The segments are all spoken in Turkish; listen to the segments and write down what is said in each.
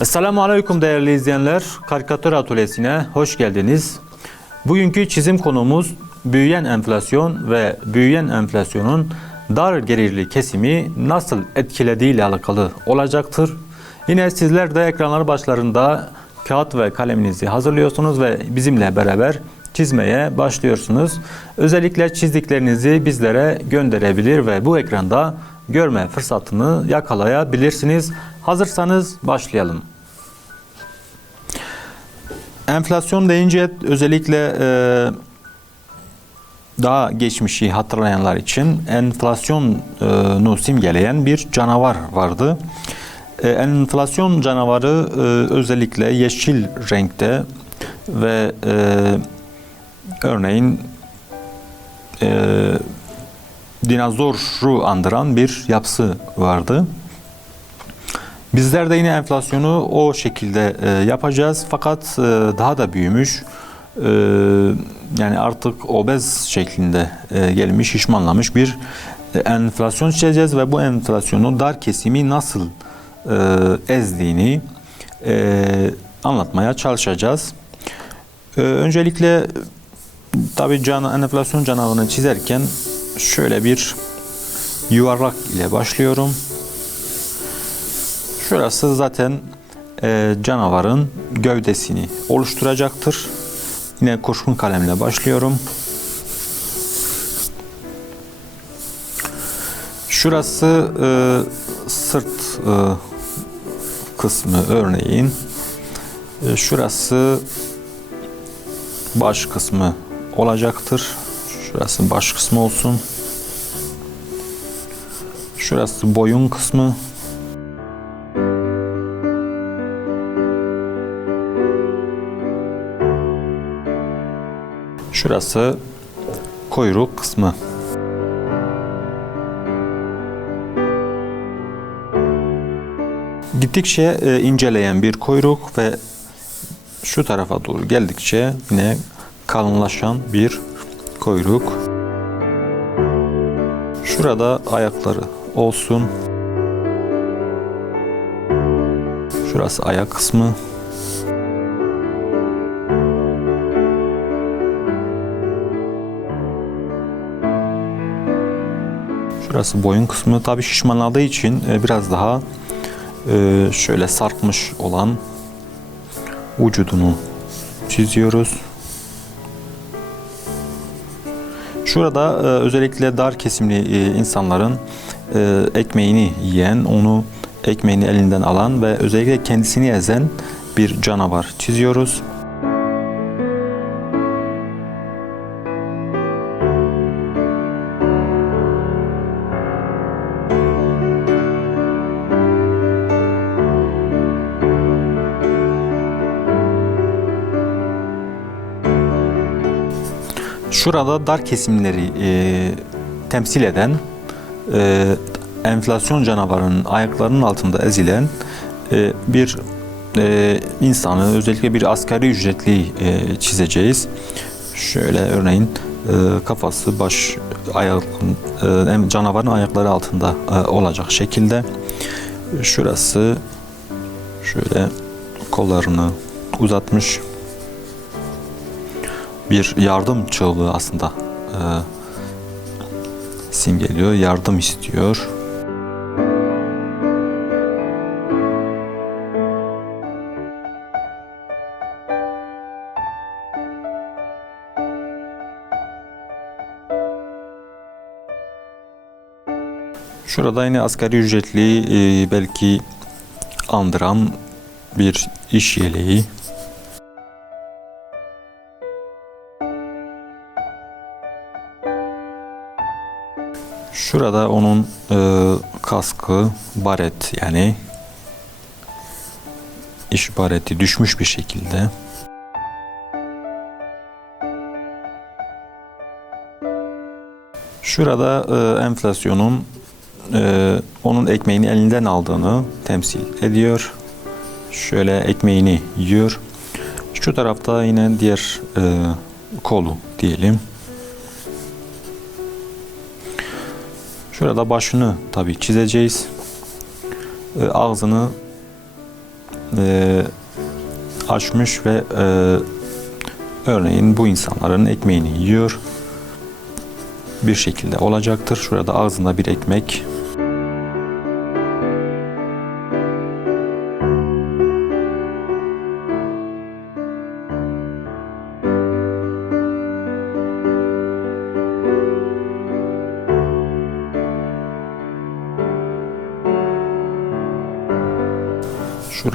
Esselamu Aleyküm değerli izleyenler. Karikatür atölyesine hoş geldiniz. Bugünkü çizim konumuz büyüyen enflasyon ve büyüyen enflasyonun dar gelirli kesimi nasıl etkilediği ile alakalı olacaktır. Yine sizler de ekranlar başlarında kağıt ve kaleminizi hazırlıyorsunuz ve bizimle beraber çizmeye başlıyorsunuz. Özellikle çizdiklerinizi bizlere gönderebilir ve bu ekranda görme fırsatını yakalayabilirsiniz. Hazırsanız başlayalım. Enflasyon deyince özellikle e, daha geçmişi hatırlayanlar için enflasyonu simgeleyen bir canavar vardı. E, enflasyon canavarı e, özellikle yeşil renkte ve e, örneğin dinozoru andıran bir yapısı vardı. Bizler de yine enflasyonu o şekilde e, yapacağız fakat e, daha da büyümüş. E, yani artık obez şeklinde e, gelmiş, şişmanlamış bir e, enflasyon çizeceğiz ve bu enflasyonu dar kesimi nasıl e, ezdiğini e, anlatmaya çalışacağız. E, öncelikle tabii can, enflasyon canavarını çizerken şöyle bir yuvarlak ile başlıyorum. Şurası zaten e, canavarın gövdesini oluşturacaktır. Yine kurşun kalemle başlıyorum. Şurası e, sırt e, kısmı örneğin. E, şurası baş kısmı olacaktır. Şurası baş kısmı olsun. Şurası boyun kısmı. Şurası kuyruk kısmı. Gittikçe e, inceleyen bir kuyruk ve şu tarafa doğru geldikçe yine kalınlaşan bir kuyruk. Şurada ayakları olsun. Şurası ayak kısmı. Şurası boyun kısmı. Tabii şişmanladığı için e, biraz daha e, şöyle sarkmış olan vücudunu çiziyoruz. Şurada e, özellikle dar kesimli insanların ekmeğini yiyen, onu ekmeğini elinden alan ve özellikle kendisini ezen bir canavar çiziyoruz. Şurada dar kesimleri e, temsil eden e, enflasyon canavarının ayaklarının altında ezilen e, bir e, insanı özellikle bir asgari ücretli e, çizeceğiz. Şöyle örneğin e, kafası baş ayak e, canavarın ayakları altında e, olacak şekilde şurası şöyle kollarını uzatmış bir yardım çığlığı aslında e, simgeliyor. Yardım istiyor. Şurada yine asgari ücretli e, belki andıran bir iş yeleği. Şurada onun e, kaskı, baret yani iş bareti düşmüş bir şekilde. Şurada e, enflasyonun e, onun ekmeğini elinden aldığını temsil ediyor. Şöyle ekmeğini yiyor. Şu tarafta yine diğer e, kolu diyelim. Şurada başını tabi çizeceğiz. E, ağzını e, açmış ve e, örneğin bu insanların ekmeğini yiyor. Bir şekilde olacaktır. Şurada ağzında bir ekmek.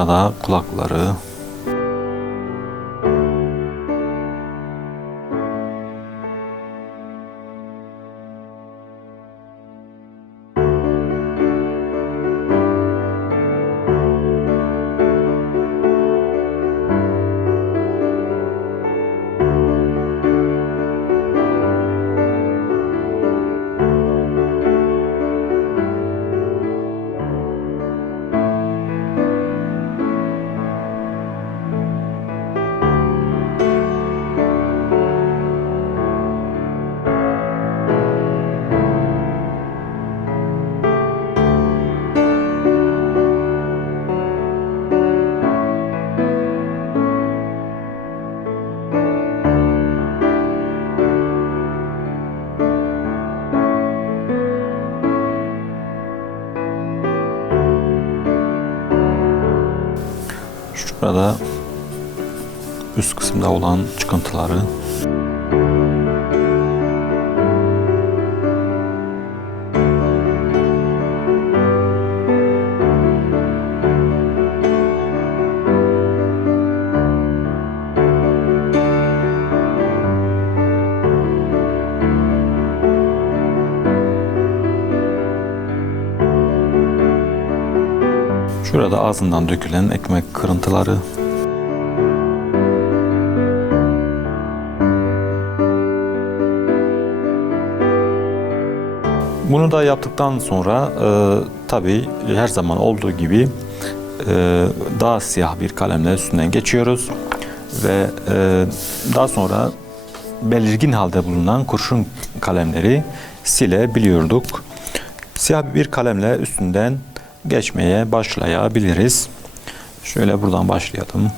Şurada kulakları. Şurada üst kısımda olan çıkıntıları. Şurada ağzından dökülen ekmek kırıntıları. Bunu da yaptıktan sonra e, tabii her zaman olduğu gibi e, daha siyah bir kalemle üstünden geçiyoruz ve e, daha sonra belirgin halde bulunan kurşun kalemleri silebiliyorduk. Siyah bir kalemle üstünden geçmeye başlayabiliriz. Şöyle buradan başlayalım.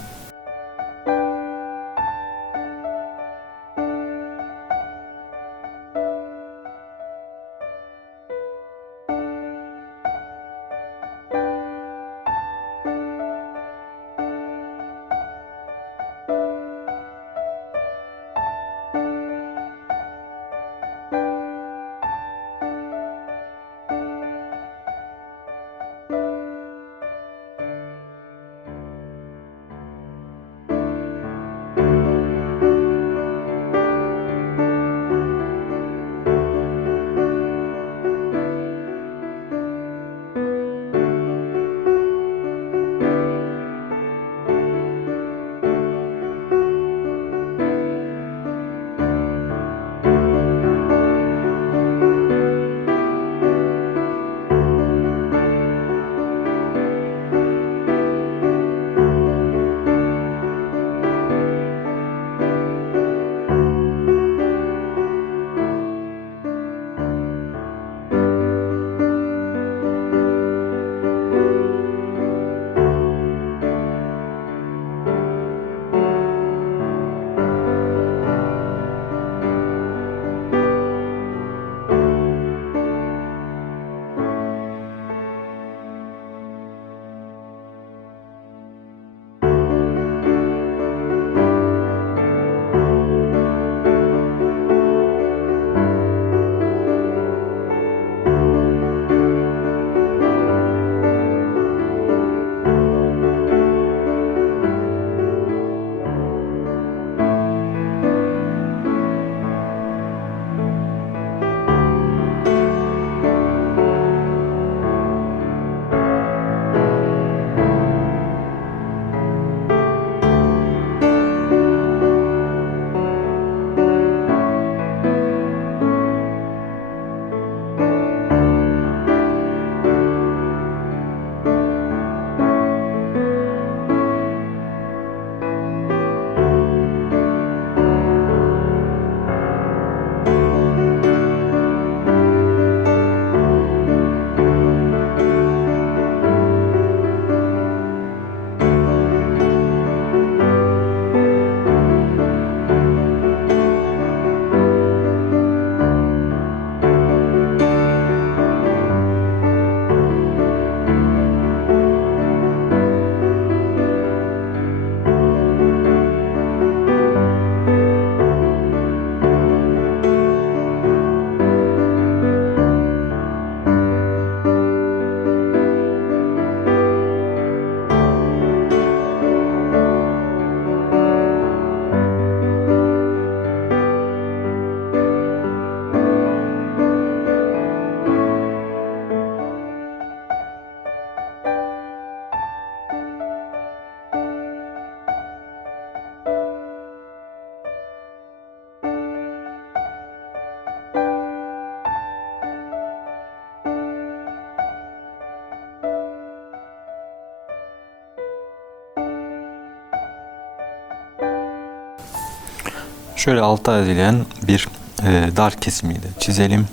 Şöyle alta ezilen bir e, dar kesimiyle çizelim.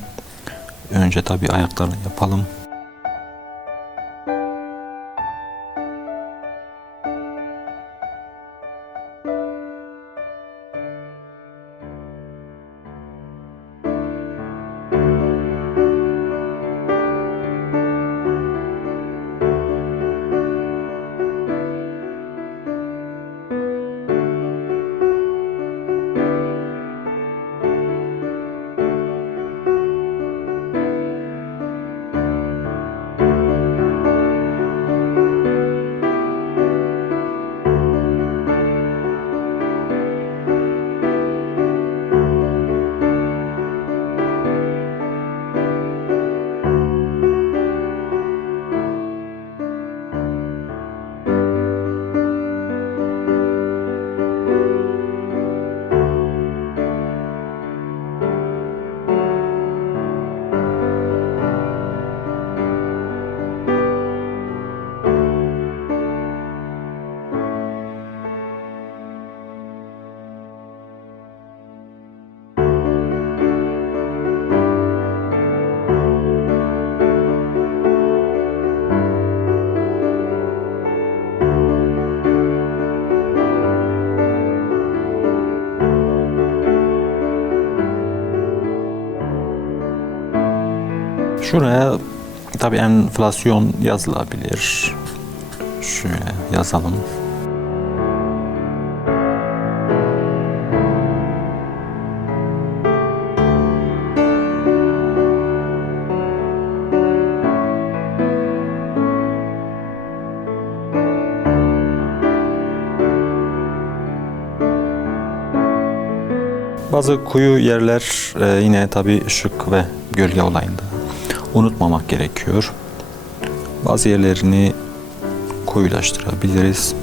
Önce tabii ayaklarını yapalım. Şuraya tabii enflasyon yazılabilir. Şöyle yazalım. Bazı kuyu yerler e, yine tabii ışık ve gölge olayında unutmamak gerekiyor. Bazı yerlerini koyulaştırabiliriz.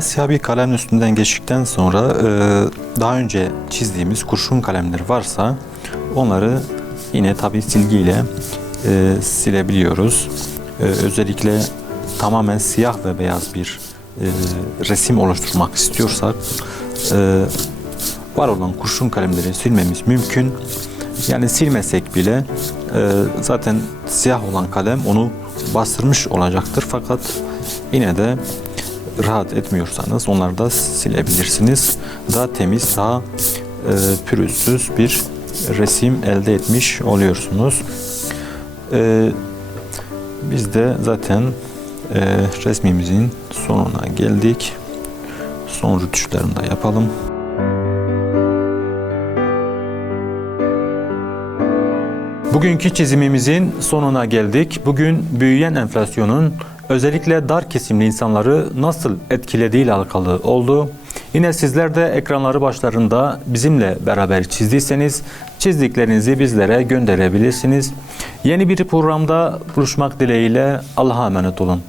Siyah bir kalemin üstünden geçtikten sonra e, daha önce çizdiğimiz kurşun kalemleri varsa onları yine tabi silgiyle e, silebiliyoruz. E, özellikle tamamen siyah ve beyaz bir e, resim oluşturmak istiyorsak e, var olan kurşun kalemleri silmemiz mümkün. Yani silmesek bile e, zaten siyah olan kalem onu bastırmış olacaktır. Fakat yine de rahat etmiyorsanız onları da silebilirsiniz. Daha temiz, daha e, pürüzsüz bir resim elde etmiş oluyorsunuz. E, biz de zaten e, resmimizin sonuna geldik. Son rütuşlarını da yapalım. Bugünkü çizimimizin sonuna geldik. Bugün büyüyen enflasyonun özellikle dar kesimli insanları nasıl etkilediği ile alakalı oldu. Yine sizler de ekranları başlarında bizimle beraber çizdiyseniz çizdiklerinizi bizlere gönderebilirsiniz. Yeni bir programda buluşmak dileğiyle Allah'a emanet olun.